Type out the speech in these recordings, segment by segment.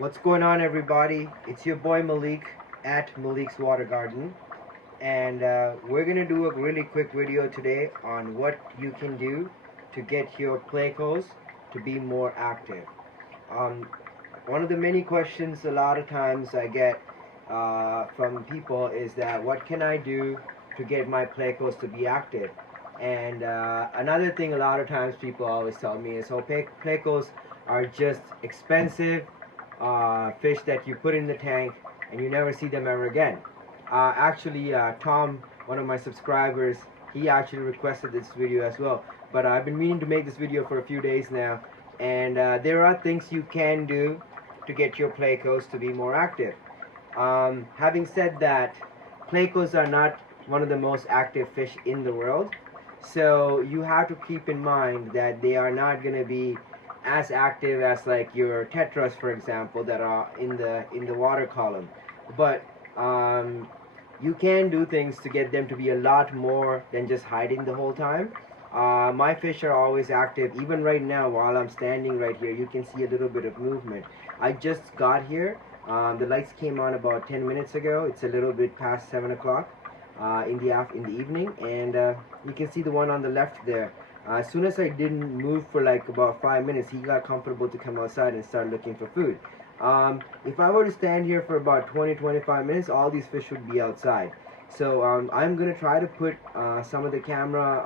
What's going on, everybody? It's your boy Malik at Malik's Water Garden, and we're gonna do a really quick video today on what you can do to get your Plecos to be more active. Um, One of the many questions a lot of times I get from people is that what can I do to get my Plecos to be active? And another thing a lot of times people always tell me is, oh, Plecos are just expensive fish that you put in the tank and you never see them ever again. Tom, one of my subscribers, he actually requested this video as well. But I've been meaning to make this video for a few days now, and there are things you can do to get your Plecos to be more active. Having said that, Plecos are not one of the most active fish in the world, so you have to keep in mind that they are not going to be as active as like your tetras, for example, that are in the water column. But you can do things to get them to be a lot more than just hiding the whole time. My fish are always active. Even right now, while I'm standing right here, you can see a little bit of movement. I just got here. The lights came on about 10 minutes ago. It's a little bit past 7 o'clock in the evening, and you can see the one on the left there. As soon as I didn't move for like about 5 minutes, he got comfortable to come outside and start looking for food. If I were to stand here for about 20-25 minutes, all these fish would be outside. So I'm going to try to put some of the camera,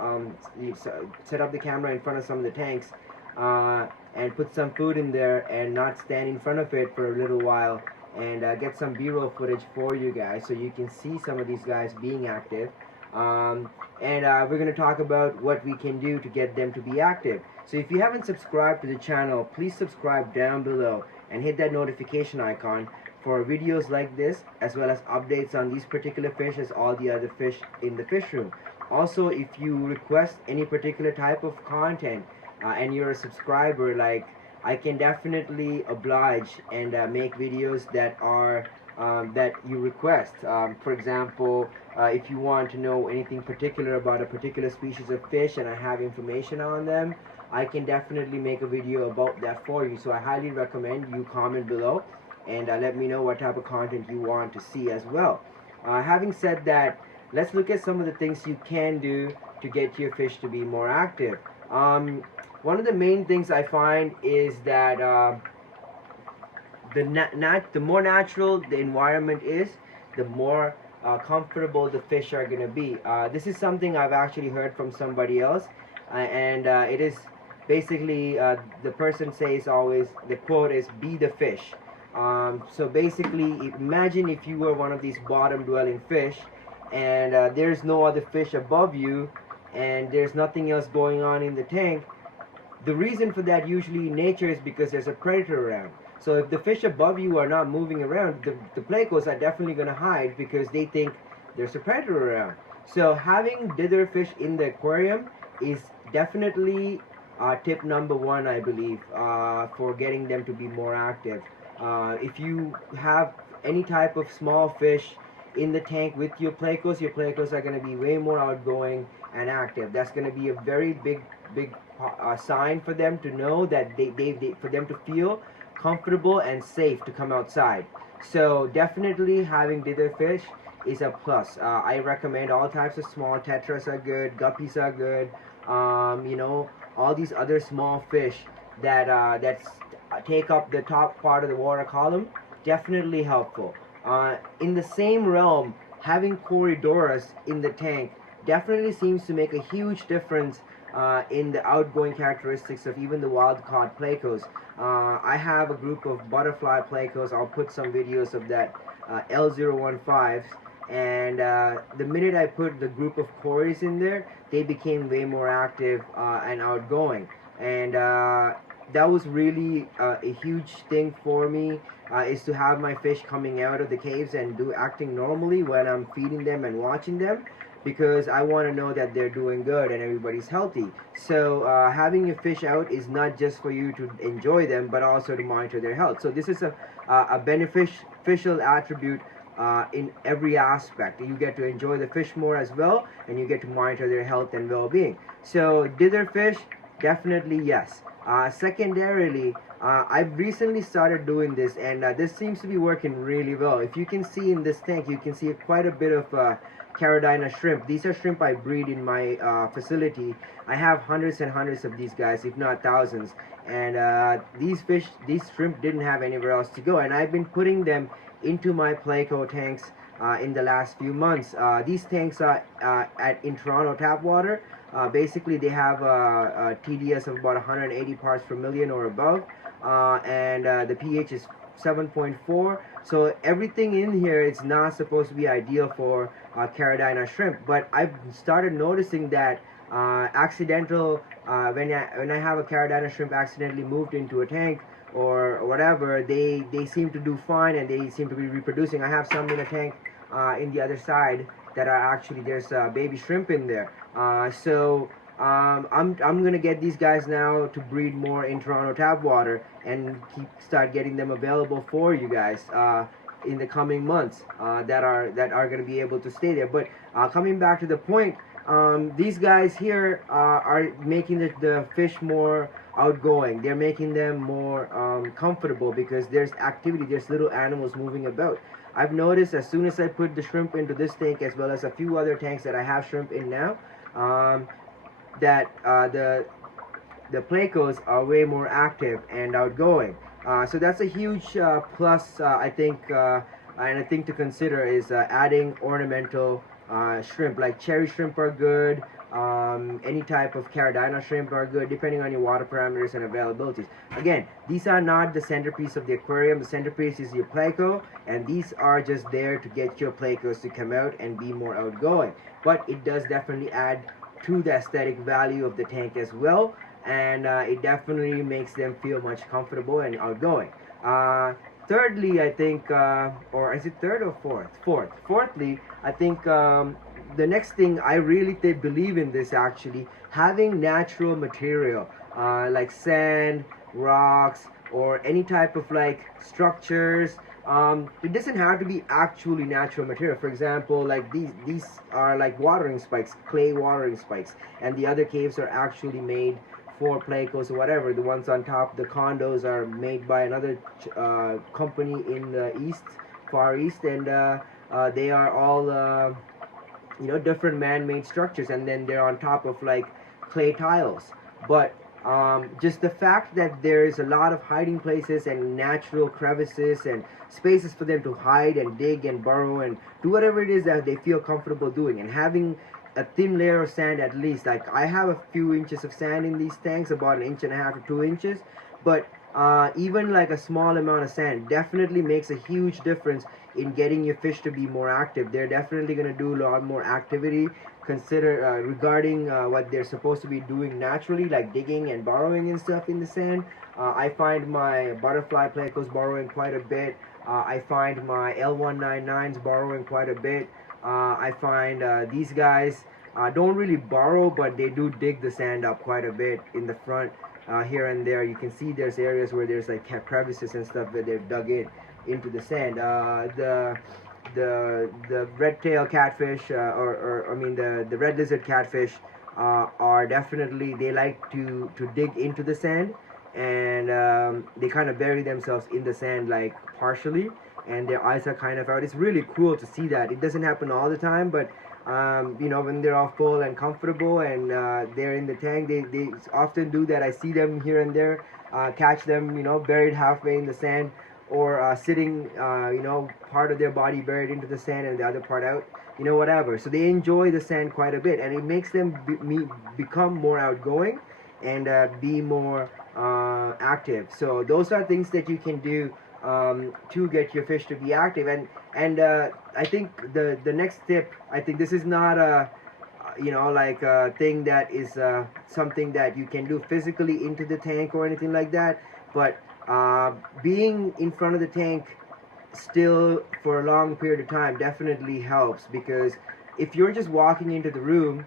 set up the camera in front of some of the tanks and put some food in there and not stand in front of it for a little while, and get some B-roll footage for you guys so you can see some of these guys being active. We're going to talk about what we can do to get them to be active. So if you haven't subscribed to the channel, please subscribe down below and hit that notification icon for videos like this, as well as updates on these particular fish as all the other fish in the fish room. Also, if you request any particular type of content and you're a subscriber, like, I can definitely oblige and make videos that are that you request. For example, if you want to know anything particular about a particular species of fish and I have information on them, I can definitely make a video about that for you. So I highly recommend you comment below and let me know what type of content you want to see as well. Having said that, let's look at some of the things you can do to get your fish to be more active. One of the main things I find is that the more natural the environment is, the more comfortable the fish are going to be. This is something I've actually heard from somebody else, and it is basically the person says always, the quote is, be the fish. So basically, imagine if you were one of these bottom dwelling fish and there's no other fish above you and there's nothing else going on in the tank. The reason for that usually in nature is because there's a predator around. So if the fish above you are not moving around, the Plecos are definitely going to hide because they think there's a predator around. So having dither fish in the aquarium is definitely tip number one, I believe, for getting them to be more active. If you have any type of small fish in the tank with your Plecos are going to be way more outgoing and active. That's going to be a very big sign for them to know that for them to feel comfortable and safe to come outside. So definitely having dither fish is a plus. I recommend all types of small tetras are good, guppies are good, you know, all these other small fish that take up the top part of the water column, definitely helpful. In the same realm, having Corydoras in the tank definitely seems to make a huge difference in the outgoing characteristics of even the wild-caught Plecos. I have a group of butterfly Plecos. I'll put some videos of that, L015s, and the minute I put the group of Corys in there, they became way more active and outgoing. And that was really a huge thing for me, is to have my fish coming out of the caves and acting normally when I'm feeding them and watching them, because I want to know that they're doing good and everybody's healthy. So having your fish out is not just for you to enjoy them, but also to monitor their health. So this is a beneficial attribute in every aspect. You get to enjoy the fish more as well, and you get to monitor their health and well-being. So dither fish, definitely yes. Secondarily, I've recently started doing this, and this seems to be working really well. If you can see in this tank, you can see quite a bit of Carolina shrimp. These are shrimp I breed in my facility. I have hundreds and hundreds of these guys, if not thousands. And these shrimp didn't have anywhere else to go, and I've been putting them into my Pleco tanks in the last few months. These tanks are in Toronto tap water. Basically, they have a TDS of about 180 parts per million or above, and the pH is 7.4. So everything in here is not supposed to be ideal for Carolina shrimp. But I've started noticing that accidental when I have a Carolina shrimp accidentally moved into a tank or whatever, they seem to do fine and they seem to be reproducing. I have some in a tank in the other side that are actually, there's baby shrimp in there. I'm gonna get these guys now to breed more in Toronto tap water and start getting them available for you guys in the coming months that are gonna be able to stay there. But coming back to the point, these guys here are making the fish more outgoing. They're making them more comfortable because there's activity, there's little animals moving about. I've noticed as soon as I put the shrimp into this tank, as well as a few other tanks that I have shrimp in now, that the Plecos are way more active and outgoing. So that's a huge plus, I think, and a thing to consider is adding ornamental shrimp. Like cherry shrimp are good. Any type of Carolina shrimp are good, depending on your water parameters and availabilities. Again, these are not the centerpiece of the aquarium. The centerpiece is your Pleco, and these are just there to get your Plecos to come out and be more outgoing. But it does definitely add to the aesthetic value of the tank as well, and it definitely makes them feel much comfortable and outgoing. Thirdly, I think, or is it third or fourth? Fourthly, I think the next thing I really believe in this actually, having natural material like sand, rocks, or any type of like structures. It doesn't have to be actually natural material. For example, like these are like watering spikes, clay watering spikes, and the other caves are actually made for Plecos or whatever. The ones on top, the condos, are made by another company in the east, far east, and they are all different man-made structures, and then they're on top of like clay tiles. But just the fact that there is a lot of hiding places and natural crevices and spaces for them to hide and dig and burrow and do whatever it is that they feel comfortable doing, and having a thin layer of sand at least. Like I have a few inches of sand in these tanks, about 1.5 to 2 inches, but even like a small amount of sand definitely makes a huge difference in getting your fish to be more active. They're definitely going to do a lot more activity regarding what they're supposed to be doing naturally, like digging and burrowing and stuff in the sand. I find my butterfly Plecos burrowing quite a bit. I find my L199s burrowing quite a bit. I find these guys don't really burrow, but they do dig the sand up quite a bit in the front, here and there. You can see there's areas where there's like crevices and stuff that they've dug into the sand. The red tail catfish, or I mean the red lizard catfish, are definitely, they like to dig into the sand, and they kind of bury themselves in the sand like partially, and their eyes are kind of out. It's really cool to see that. It doesn't happen all the time, but when they're all full and comfortable and they're in the tank, they often do that. I see them here and there, catch them, buried halfway in the sand, or sitting, part of their body buried into the sand and the other part out, whatever. So they enjoy the sand quite a bit, and it makes them become more outgoing and be more active. So those are things that you can do to get your fish to be active. And I think the next tip, I think this is not a like a thing that is something that you can do physically into the tank or anything like that, but being in front of the tank still for a long period of time definitely helps, because if you're just walking into the room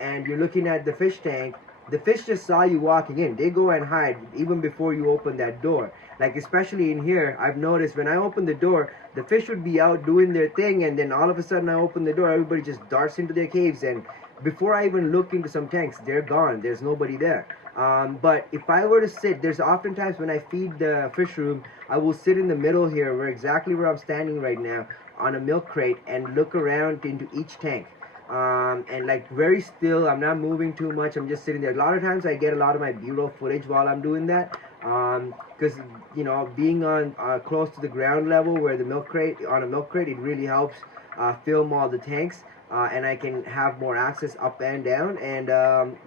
and you're looking at the fish tank, the fish just saw you walking in. They go and hide even before you open that door. Like especially in here, I've noticed when I open the door, the fish would be out doing their thing, and then all of a sudden I open the door, everybody just darts into their caves, and before I even look into some tanks, they're gone. There's nobody there. But if I were to sit, there's oftentimes when I feed the fish room, I will sit in the middle here, exactly where I'm standing right now, on a milk crate and look around into each tank. And like very still, I'm not moving too much, I'm just sitting there. A lot of times I get a lot of my b-roll footage while I'm doing that, because you know, being on close to the ground level where the milk crate, on a milk crate, it really helps film all the tanks, and I can have more access up and down, and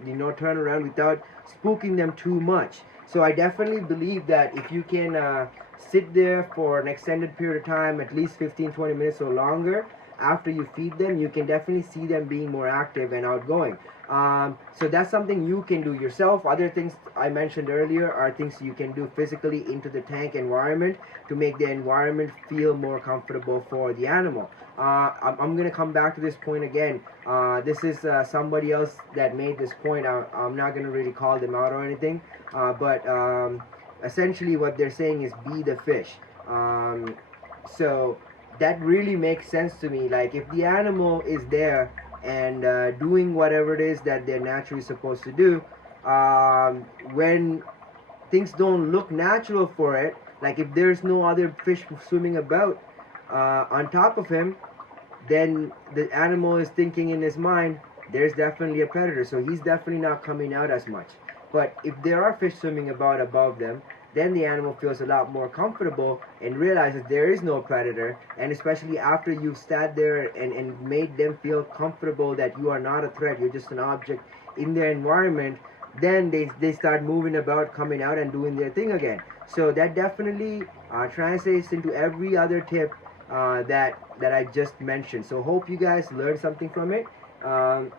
you know, turn around without spooking them too much. So I definitely believe that if you can sit there for an extended period of time, at least 15-20 minutes or longer, after you feed them, you can definitely see them being more active and outgoing. So that's something you can do yourself. Other things I mentioned earlier are things you can do physically into the tank environment to make the environment feel more comfortable for the animal. I'm going to come back to this point again. This is somebody else that made this point. I'm not going to really call them out or anything, but essentially what they're saying is be the fish. So that really makes sense to me. Like, if the animal is there and doing whatever it is that they're naturally supposed to do, when things don't look natural for it, like if there's no other fish swimming about on top of him, then the animal is thinking in his mind, there's definitely a predator, so he's definitely not coming out as much. But if there are fish swimming about above them, then the animal feels a lot more comfortable and realizes there is no predator. And especially after you've sat there and made them feel comfortable that you are not a threat, you're just an object in their environment, then they start moving about, coming out and doing their thing again. So that definitely translates into every other tip that I just mentioned. So hope you guys learned something from it, and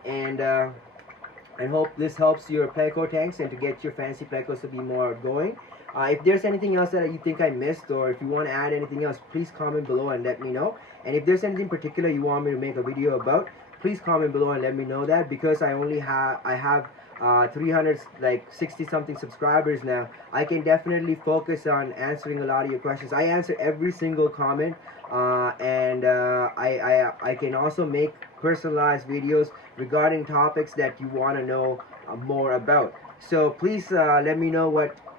hope this helps your Pleco tanks and to get your fancy Plecos to be more outgoing. If there's anything else that you think I missed, or if you want to add anything else, please comment below and let me know. And if there's anything particular you want me to make a video about, please comment below and let me know that, because I have 360 something subscribers now. I can definitely focus on answering a lot of your questions. I answer every single comment, and I can also make personalized videos regarding topics that you want to know more about. So please let me know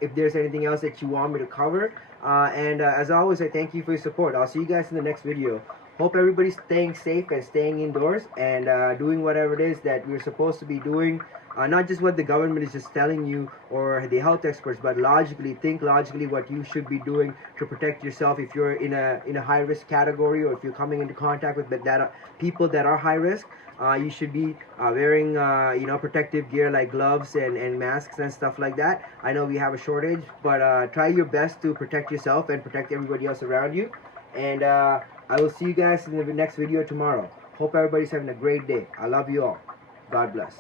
if there's anything else that you want me to cover. And as always, I thank you for your support. I'll see you guys in the next video. Hope everybody's staying safe and staying indoors and doing whatever it is that we're supposed to be doing. Not just what the government is just telling you or the health experts, but think logically what you should be doing to protect yourself if you're in a high risk category, or if you're coming into contact with people that are high risk. You should be wearing protective gear like gloves and masks and stuff like that. I know we have a shortage, but try your best to protect yourself and protect everybody else around you. And I will see you guys in the next video tomorrow. Hope everybody's having a great day. I love you all. God bless.